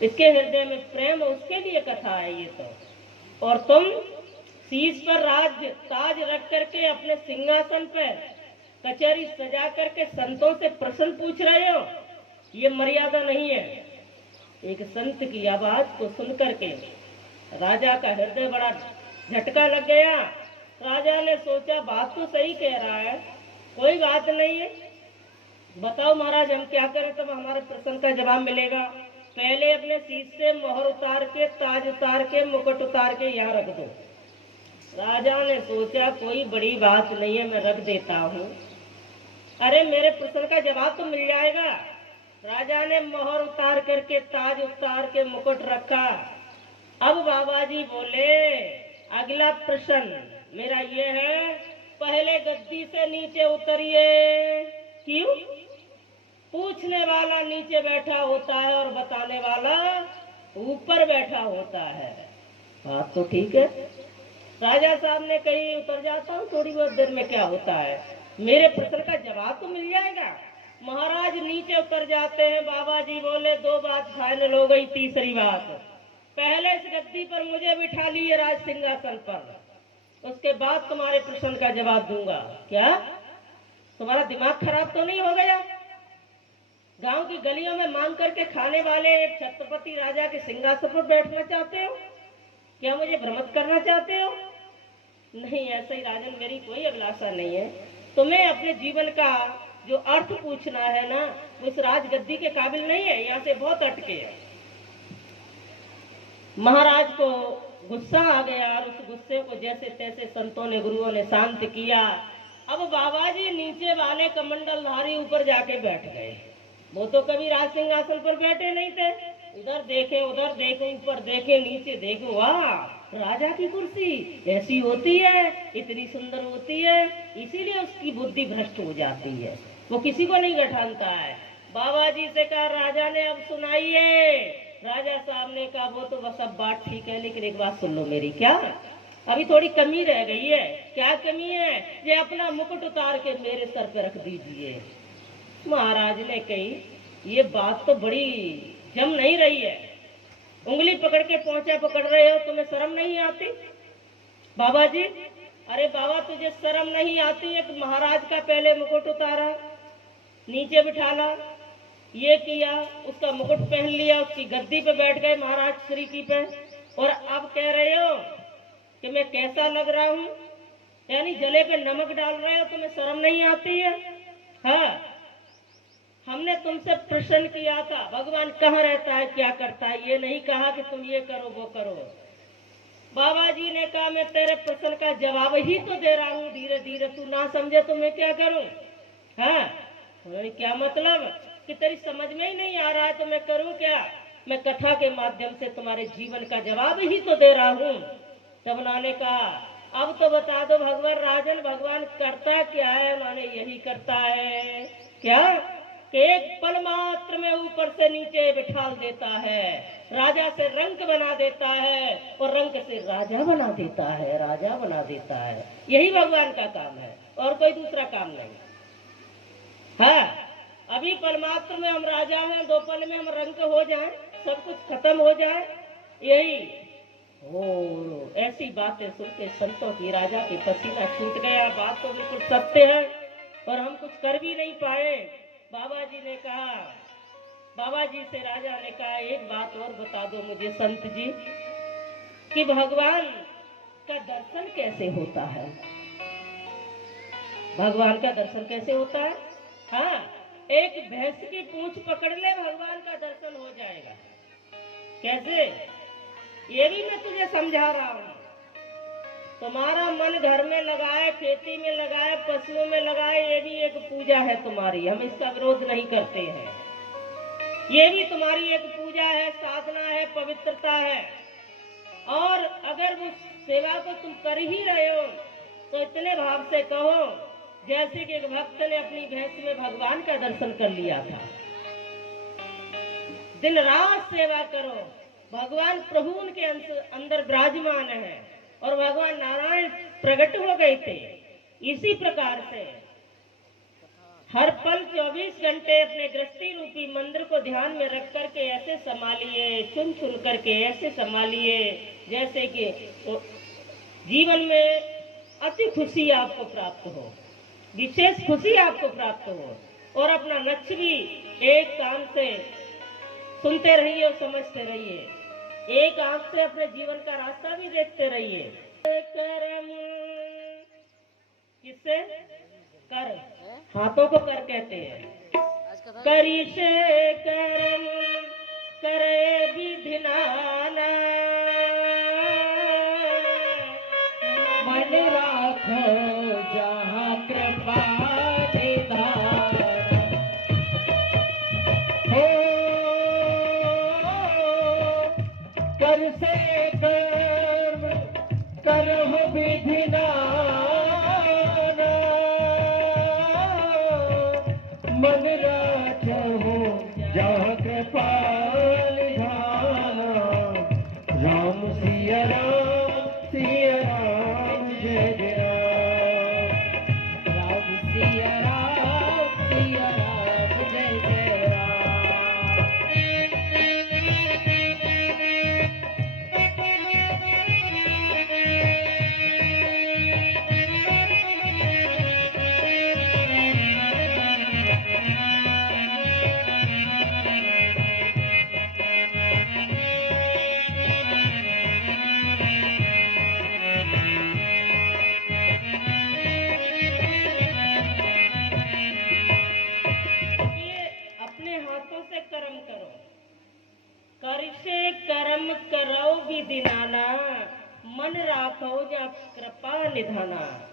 इसके हृदय में प्रेम, उसके लिए कथा है ये तो। और तुम शीश पर राज ताज रख करके अपने सिंहासन पर कचहरी सजा करके संतों से प्रश्न पूछ रहे हो, ये मर्यादा नहीं है। एक संत की आवाज को सुन करके राजा का हृदय बड़ा झटका लग गया। राजा ने सोचा बात तो सही कह रहा है, कोई बात नहीं है, बताओ महाराज हम क्या करें तब हमारे प्रश्न का जवाब मिलेगा। पहले अपने शीश से मोहर उतार के, ताज उतार के, मुकुट उतार के यहाँ रख दो। राजा ने सोचा कोई बड़ी बात नहीं है, मैं रख देता हूँ, अरे मेरे प्रश्न का जवाब तो मिल जाएगा। राजा ने मोहर उतार करके, ताज उतार के, मुकुट रखा। अब बाबा जी बोले अगला प्रश्न मेरा ये है, पहले गद्दी से नीचे उतरिए। क्यों? पूछने वाला नीचे बैठा होता है और बताने वाला ऊपर बैठा होता है। बात तो ठीक है। राजा साहब ने कही उतर जाता हूँ, थोड़ी बहुत देर में क्या होता है, मेरे प्रश्न का जवाब तो मिल जाएगा। महाराज नीचे उतर जाते हैं। बाबा जी बोले दो बात फाइनल हो गई। तीसरी बात, पहले इस गद्दी पर मुझे बिठा लिए राज सिंहासन पर, उसके बाद तुम्हारे प्रश्न का जवाब दूंगा। क्या तुम्हारा दिमाग खराब तो नहीं हो गया? गांव की गलियों में मांग करके खाने वाले एक छत्रपति राजा के सिंहासन पर बैठना चाहते हो? क्या मुझे भ्रमित करना चाहते हो? नहीं, ऐसा ही राजन, मेरी कोई अभिलाषा नहीं है। तुम्हें अपने जीवन का जो अर्थ पूछना है ना, उस राजगद्दी के काबिल नहीं है, यहाँ से बहुत अटके है। महाराज को गुस्सा आ गया और उस गुस्से को जैसे तैसे संतों ने, गुरुओं ने शांत किया। अब बाबा जी नीचे वाले कमंडलधारी ऊपर जाके बैठ गए। वो तो कभी राज सिंहासन पर बैठे नहीं थे। इधर देखे, उधर देखे, ऊपर देखे, नीचे देखे, वाह राजा की कुर्सी ऐसी होती है, इतनी सुंदर होती है, इसीलिए उसकी बुद्धि भ्रष्ट हो जाती है, वो किसी को नहीं गठानता है। बाबा जी से कहा राजा ने अब सुनाइए। राजा साहब ने कहा वो तो बस अब बात ठीक है, लेकिन एक बात सुन लो मेरी। क्या? अभी थोड़ी कमी रह गई है। क्या कमी है? ये अपना मुकुट उतार के मेरे सर पे रख दीजिए। महाराज ने कही ये बात तो बड़ी जम नहीं रही है, उंगली पकड़ के पहुंचा पकड़ रहे हो, तुम्हें शर्म नहीं आती? बाबा जी, अरे बाबा तुझे शर्म नहीं आती? एक महाराज का पहले मुकुट उतारा, नीचे बिठाला, ये किया, उसका मुकुट पहन लिया, उसकी गद्दी पे बैठ गए महाराज श्री की पे, और अब कह रहे हो कि मैं कैसा लग रहा हूँ, यानी जले पे नमक डाल रहे हो, तुम्हें शर्म नहीं आती है? हाँ, हमने तुमसे प्रश्न किया था भगवान कहाँ रहता है, क्या करता है, ये नहीं कहा कि तुम ये करो वो करो। बाबा जी ने कहा मैं तेरे प्रश्न का जवाब ही तो दे रहा हूँ धीरे धीरे, तू ना समझे तो मैं क्या करूँ? हाँ, क्या मतलब कि तेरी समझ में ही नहीं आ रहा है तो मैं करूँ क्या? मैं कथा के माध्यम से तुम्हारे जीवन का जवाब ही तो दे रहा हूँ। तब उन्होंने कहा अब तो बता दो भगवान राजन, भगवान करता क्या है? उन्होंने यही करता है क्या कि एक पल मात्र में ऊपर से नीचे बिठाल देता है, राजा से रंक बना देता है और रंक से राजा बना देता है, राजा बना देता है। यही भगवान का काम है और कोई दूसरा काम नहीं। हाँ, अभी पल मात्र में हम राजा हैं, दो पल में हम रंक हो जाएं, सब कुछ खत्म हो जाए, यही हो। ऐसी बातें सुनते संतों की राजा के पसीना छूट गया। बात तो बिल्कुल सत्य है और हम कुछ कर भी नहीं पाए। बाबा जी ने कहा, बाबा जी से राजा ने कहा एक बात और बता दो मुझे संत जी कि भगवान का दर्शन कैसे होता है? भगवान का दर्शन कैसे होता है? हाँ, एक भैंस की पूंछ पकड़ ले, भगवान का दर्शन हो जाएगा। कैसे? ये भी मैं तुझे समझा रहा हूँ। तुम्हारा मन घर में लगाए, खेती में लगाए, पशुओं में लगाए, ये भी एक पूजा है तुम्हारी, हम इसका विरोध नहीं करते हैं। ये भी तुम्हारी एक पूजा है, साधना है, पवित्रता है। और अगर उस सेवा को तुम कर ही रहे हो तो इतने भाव से कहो जैसे कि एक भक्त ने अपनी भैंस में भगवान का दर्शन कर लिया था। दिन रात सेवा करो, भगवान प्रभु उनके अंदर विराजमान है और भगवान नारायण प्रकट हो गए थे। इसी प्रकार से हर पल 24 घंटे अपने गृहस्थी रूपी मंदिर को ध्यान में रख करके ऐसे संभालिए, चुन चुन करके ऐसे संभालिए जैसे कि जीवन में अति खुशी आपको प्राप्त हो, विशेष खुशी आपको प्राप्त हो। और अपना लक्ष्य भी एक कान से सुनते रहिए और समझते रहिए, एक आंख से अपने जीवन का रास्ता भी देखते रहिए। कर्म किससे? कर, हाथों को कर कहते हैं। करी से कर्म करे विधि नाना, मन राखो जहाँ कृपा निधान हो। कर से कर्म करहु विधि नाना, मन राखो जहाँ कृपा निधाना। राम सिया राम, सिया राम जय जय राम। राम सिया राम, सिया राम जय जय राम। कर्म करो, कर से कर्म करो विधि नाना, मन राखो जा कृपा निधाना।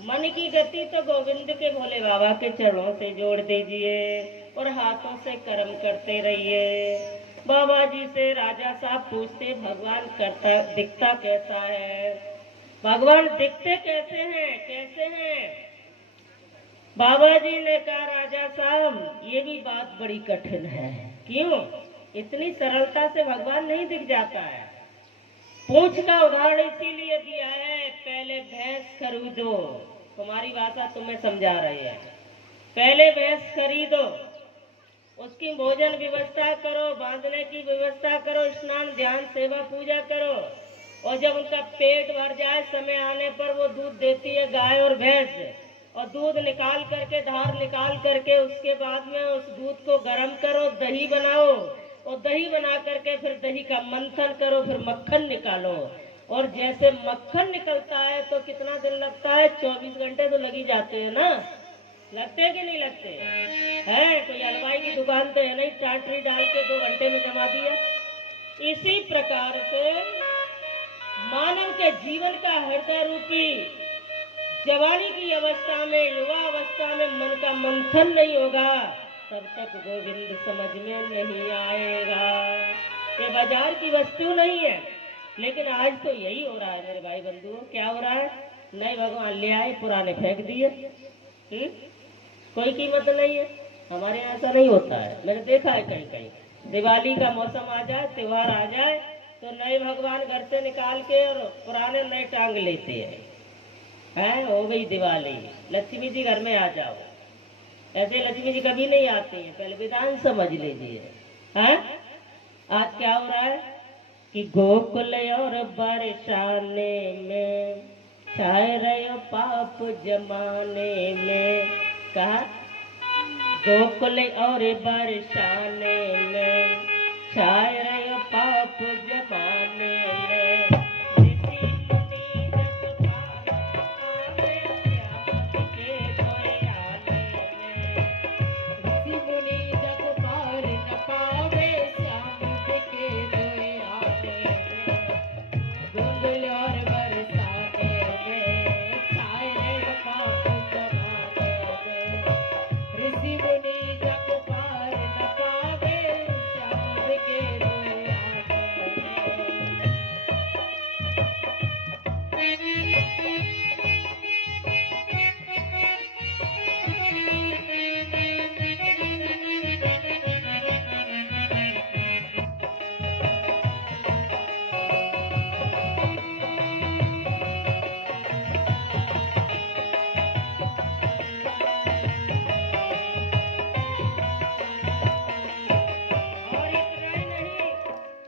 मन की गति तो गोविंद के भोले बाबा के चरणों से जोड़ दीजिए और हाथों से कर्म करते रहिए। बाबा जी से राजा साहब पूछते भगवान करता दिखता कैसा है, भगवान दिखते कैसे हैं, कैसे हैं? बाबा जी ने कहा राजा साहब ये भी बात बड़ी कठिन है। क्यों? इतनी सरलता से भगवान नहीं दिख जाता है। पूंछ का उदाहरण इसीलिए दिया है, पहले भैंस खरीदो, तुम्हारी भाषा तुम्हें समझा रही है। पहले भैंस खरीदो, उसकी भोजन व्यवस्था करो, बांधने की व्यवस्था करो, स्नान ध्यान सेवा पूजा करो, और जब उनका पेट भर जाए समय आने पर वो दूध देती है गाय और भैंस, और दूध निकाल करके धार निकाल करके उसके बाद में उस दूध को गर्म करो, दही बनाओ, और दही बना करके फिर दही का मंथन करो, फिर मक्खन निकालो। और जैसे मक्खन निकलता है तो कितना दिन लगता है? 24 घंटे तो लगी जाते हैं ना, लगते हैं कि नहीं लगते हैं? कोई हलवाई की दुकान तो है नहीं, टाटरी डाल के 2 घंटे में जमा दिया। इसी प्रकार से मानव के जीवन का हृदय रूपी जवानी की अवस्था में, युवा अवस्था में मन का मंथन नहीं होगा, तब तक गोविंद समझ में नहीं आएगा। ये बाजार की वस्तु नहीं है, लेकिन आज तो यही हो रहा है मेरे भाई बंधुओं। क्या हो रहा है? नए भगवान ले आए, पुराने फेंक दिए। कोई कीमत नहीं है। हमारे यहाँ ऐसा नहीं होता है, मैंने देखा है कहीं कहीं। दिवाली का मौसम आ जाए, त्योहार आ जाए, तो नए भगवान घर से निकाल के और पुराने नए टांग लेते हैं। हो गई दिवाली, लक्ष्मी जी घर में आ जाओ। ऐसे लक्ष्मी जी कभी नहीं आते हैं, पहले विधान समझ लीजिए। आज क्या हो रहा है कि गोकुल और बरसाने में छाए रहे पाप जमाने में। कहा गोकुल और बरसाने में छाए